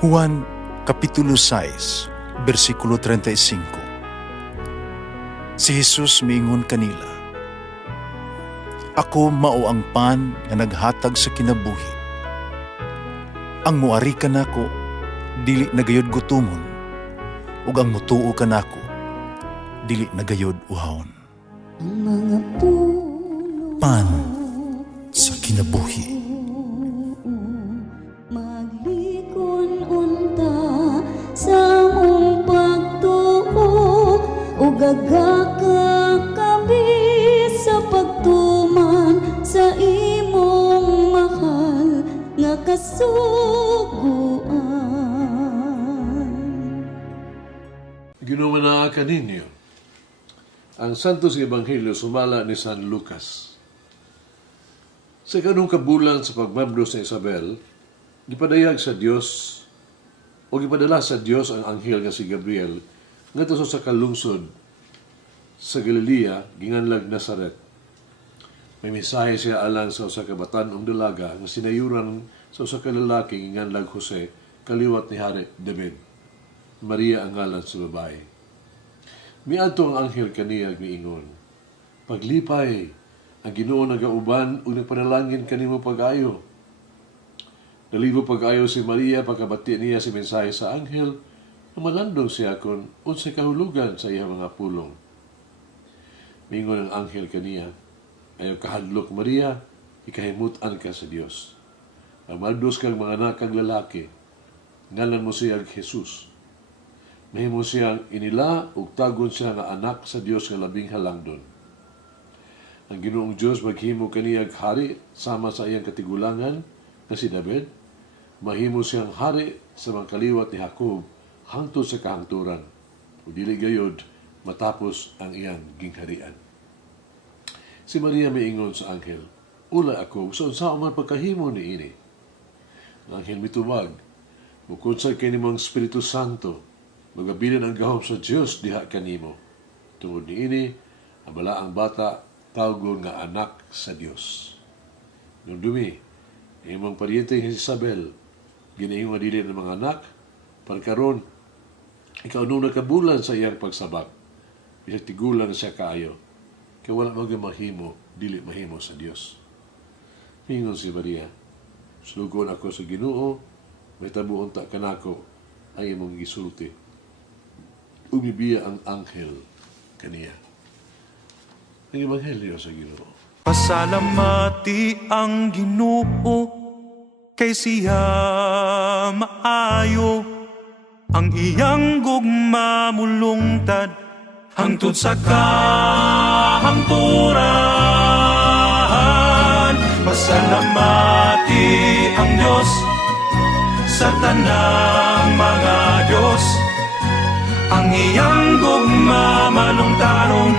Juan Kapitulo 6, versikulo 35. Si Jesus miingon kanila, "Ako mao ang pan nga naghatag sa kinabuhi. Ang muari kanako dili nagayod gutomon, ug ang mutuo kanako dili nagayod uhawon." Ang mga puno Pan sa kinabuhi. maglikon unta sa mong pagtuo ug gagaka kami sa pagtuman sa imong mahal nga kasuguan. Ginawa na kaninyo ang Santos Ebanghelyo sumala ni San Lucas. Sa kanong kabulan sa pagmabdos ni Isabel, gipadayag sa Dios o gipadala sa Dios ang anghel nga si Gabriel ngadto sa kalungsod sa Galilea ginganlag Nazaret. May mensahe siya alang sa usa ka batan-ong dalaga nga sinayuran sa usa ka lalaki ginganlag Jose kaliwat ni Hari David. Maria ang ngalan sa babae. Miadto ang anghel kaniya miingon, "Paglipay, ang Ginoo nagauban ug nagpanalangin kanimo pag-ayo." Nalibo pag-ayo si Maria pagkabati niya si mensahe sa anghel na malandong siya kung unsay kahulugan sa iyang mga pulong. Miingon ang anghel kaniya, "Ayaw kahadlok Maria, ikahimutan ka sa Dios. Magmaldos kang mga anak kag lalaki, ngalan mo siya Jesus. Mahimo siyang inila ug tagon siya nga anak sa Dios nga labing halangdon. Ang Ginoong Dios maghimo kaniyag hari sama sa iyang katigulangan nga si David. Mahimo siyang hari sa mga kaliwat ni Jacob hangtod sa kahangturan. Ug dili gayod matapos ang iyang gingharian." Si Maria miingon sa anghel, "Ula ako, sa unsa man pagkahimo ni ini?" Ang anghel mitubag, "Bukod sa kanimong Espiritu Santo, magabilin ang gahom sa Dios diha kanimo. Tungod niini, ang balaang bata tawgon nga anak sa Dios. Nung dumi, imong paryente nga si Isabel, ginaingon nga dili ng mga anak, pagkaron ikaw nung nakabulan sa iyang pagsabak, bisag tigulan na siya kaayo, kaya wala mahimo, dili mahimo sa Dios." Mingon si Maria, "Sugon ako sa Ginoo, may tabuon ta kanako ang imong gisulti." Umibiya ang anghel kaniya. Ang Ebanghelyo sa Ginoo. Pasalamati ang Ginoo kay siya maayo, ang iyang gugma mulungtad hangtod sa kahangturan. Pasalamati ang Dios sa tanang mga Dios, ang iyang gugma malungtaron.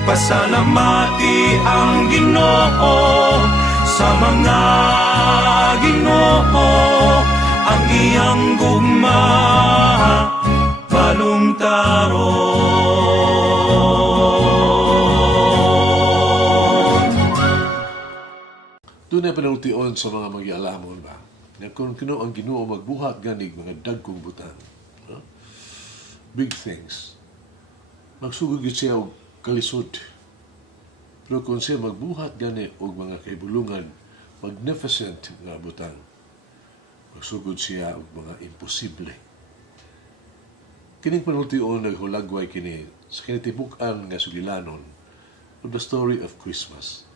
Pasalamati ang Ginoo sa mga Ginoo, ang iyang gugma malungtaron. Doon ay panultion sa mga mag-ialamon ba? Na kung kino ang Ginoo magbuhat ganig mga dagkong butang. No? Big things. Magsugod siya og kalisod. Pero kung siya magbuhat gani og mga kaibulungan, magnificent nga butang, magsugod siya og mga imposible. Kining panultion naghulagway kini sa kinatibuk-an nga sugilanon of the story of Christmas.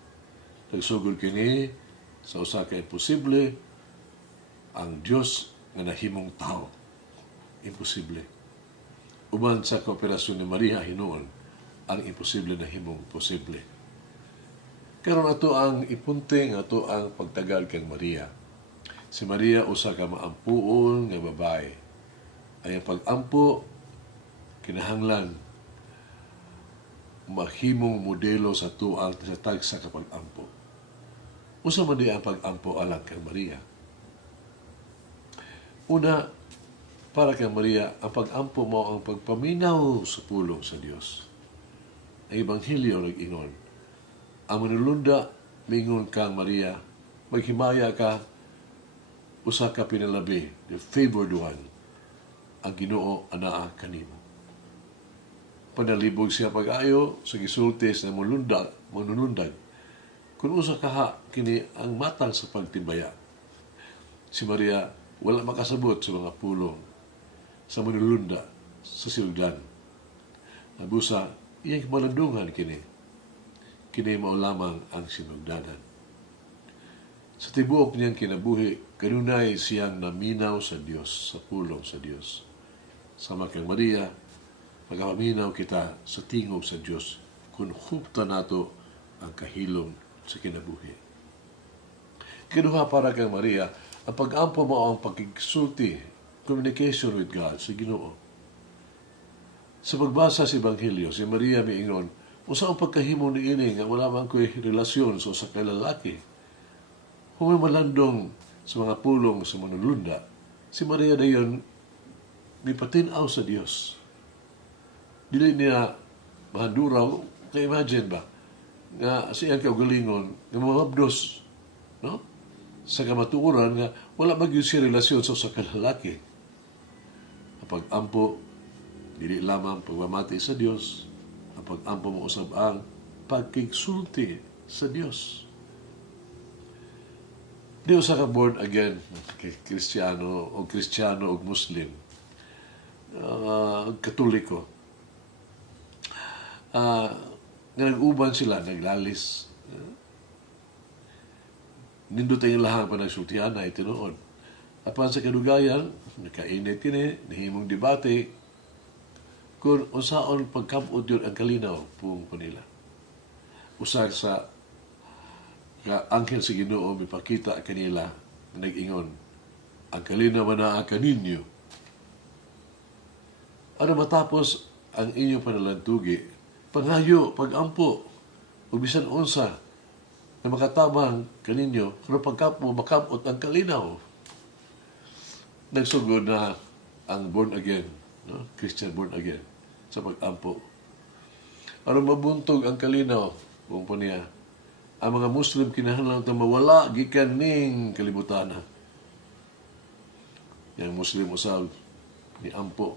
Nagsugod kini sa usa ka imposible, ang Dios nga nahimong tao. Imposible. Uban sa kooperasyon ni Maria hinuon, ang imposible na himong posible. Karon ato ang ipunting, ato ang pagtagal kang Maria. Si Maria usa ka maampuon nga babae. Ay ang pag-ampo kinahanglan mahimong modelo sa tuang sa tagsa ka pag-ampo. Usa man di ang pag-ampo alang kang Maria. Una, para kang Maria, ang pag-ampo mo ang pagpaminaw sa pulong sa Dios. Ang Ebanghelyo nag-ingon, ang manulunda, mingon kang Maria, maghimaya ka usa ka pinalabi, the favored one, ang Ginoo anaa kanimo. Panalibog siya pag-ayo sa gisulti sa manunundag. Kung usa kaha kini ang matang sa pagtibaya. Si Maria wala makasabot sa mga pulong sa manulunda sa silugdan. Nabusa, iyang malandungan kini. Kini mao lamang ang sinugdanan. Sa tibuok niyang kinabuhi, kanunay siyang naminaw sa Dios, sa pulong sa Dios. Sama kang Maria, pagaminaw kita sa tingog sa Dios kung hupta nato ang kahilom sa kinabuhi. Kinuha para kang Maria, ang pag-ampo mo ang pagkiksulti, communication with God, sa Ginoo. Sa pagbasa sa Ebanghelyo, si Maria miingon, usa ang pagkahimo ni ini nga wala man ko'y relasyon sa usa ka lalaki. Kung may malandong sa mga pulong sa manulunda, si Maria dayon gipatinaw sa Dios. Dili niya mahaduraw, kay imagine ba, nga siyang kaugalingon, nga mamabdos, no? Sa kamatuoran nga wala magyud siya relasyon sa usa ka lalaki. Ang pag-ampo, dili lamang pagmamati sa Dios, ang pag-ampo mo usab ang pagkigsulti sa Dios. Di usa ka born again Kristiyano o Muslim, Katoliko. Nga nag-uban sila, naglalis. Nindot ang ilahang pa nagsultihan na itinuod. Apan sa kadugayan, nakainit kini, nahimong debate, kung usaon pagkabot yun ang kalinaw pong panila. Usa sa anghel sa Ginoo mipakita kanila nag-ingon, ang kalinaw na kaninyo. Ano matapos ang inyong panalantugi, pangayo, pag-ampo, o bisan unsa na makatabang kaninyo, pero makapot ang kalinaw. Nagsugod na ang born again, no? Christian born again, sa pag-ampo. Ano mabuntog ang kalinaw, kung po niya, ang mga Muslim kinahanglan na mawala gikan ning kalibutan. Yang Muslim usab ni ampo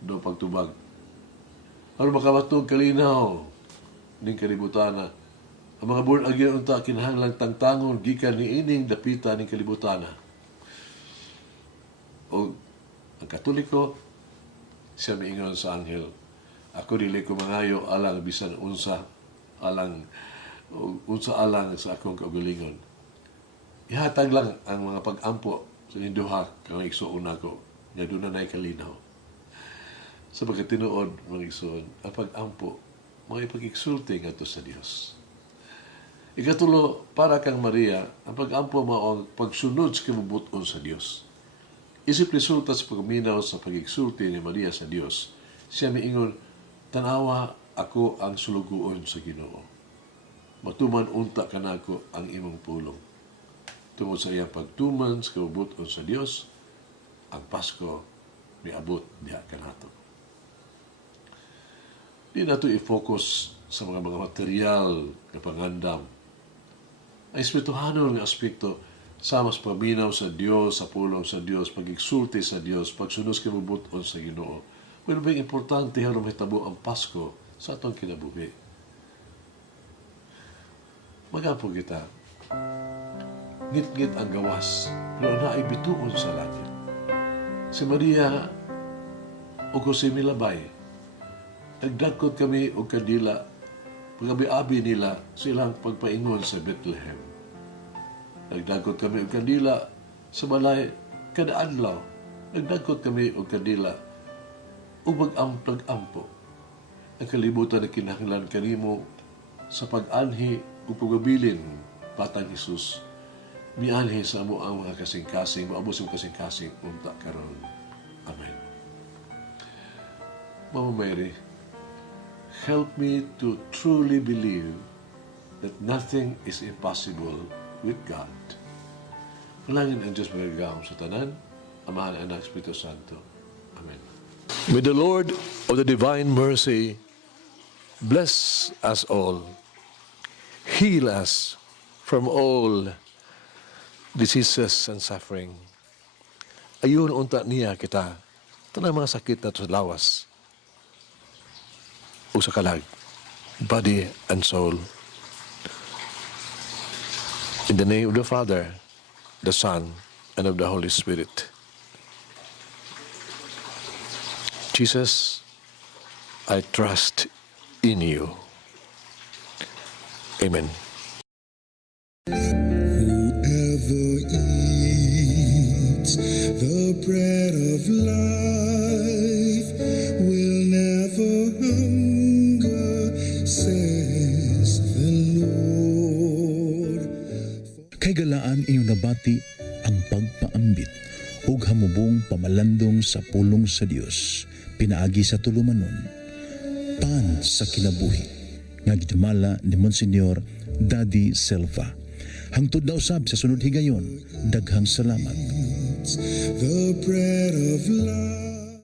do pagtubag. Ano makabatog kalinaw ning kalibutan. Ang mga born again unta kinahanglan tangtangon gikan ni ining dapita ning kalibutan. O ang Katoliko, siya miingon sa anghel, ako dili ko mangayo alang bisan unsa alang sa akong kaugalingon. Ihatag lang ang mga pag-ampo sa induha kang igsuon ako nga doon na kalinaw. Sa pagkatinuod, mga igsuon, ang pag-ampo, mga ipag-igsulti nga to sa Dios. Ikatulo, para kang Maria, ang pag-ampo mao ang pagsunod sa kibubuton sa Dios. Isip resulta sa pagminaw sa pag-igsulti ni Maria sa Dios, siya miingon, tanawa ako ang suluguon sa Ginoo. Matuman unta kanako ang imong pulong. Tungod sa iyang pagtuman sa kabubuton sa Dios, ang Pasko miabot diha kanato. Di nato i-focus sa mga material na pangandam. Ang espirituhanon nga aspekto sama sa paminaw sa Dios, sa pulong sa Dios, pag-igsulti sa Dios, pagsunod sa kabubuton sa Ginoo. Well, bang importante haron mahitabo ang Pasko sa atong kinabuhi. Magapo kita, ngit-ngit ang gawas, pero naay bituon sa langit. Si Maria o si Milabay, nagdagkot kami o kadila, pagabi-abi nila silang pagpaingon sa Bethlehem. Nagdagkot kami o kadila sa balay kada adlaw. Nagdagkot kami o kadila o pag-ampo. Ang kalibutan na kinahanglan kanimo sa pag-anhi o pagabilin batang Jesus, mianhi sa mo ang mga kasing-kasing, maabos ang kasing-kasing unta karon. Amen. Mama Mary, help me to truly believe that nothing is impossible with God. Malangin ang Diyos magagawang sa tanan, Amahan, Anak, Espiritu Santo. Amen. May the Lord of the divine mercy bless us all, heal us from all diseases and suffering. Ayun unta niya kita, tanang mga sakit na to sa lawas. O sa kalag, body and soul. In the name of the Father, the Son, and of the Holy Spirit. Jesus, I trust in you. Amen. Whoever eats the bread of life will never hunger, says the Lord. Kay galaan inyong nabati ang pagpaambit ug hamubong pamalandong sa pulong sa Dios pinaagi sa tulumanon pan sa kinabuhi nga gidumala ni Monsignor Daddy Silva. Hangtod na usab sa sunod higayon, daghang salamat. The bread of life.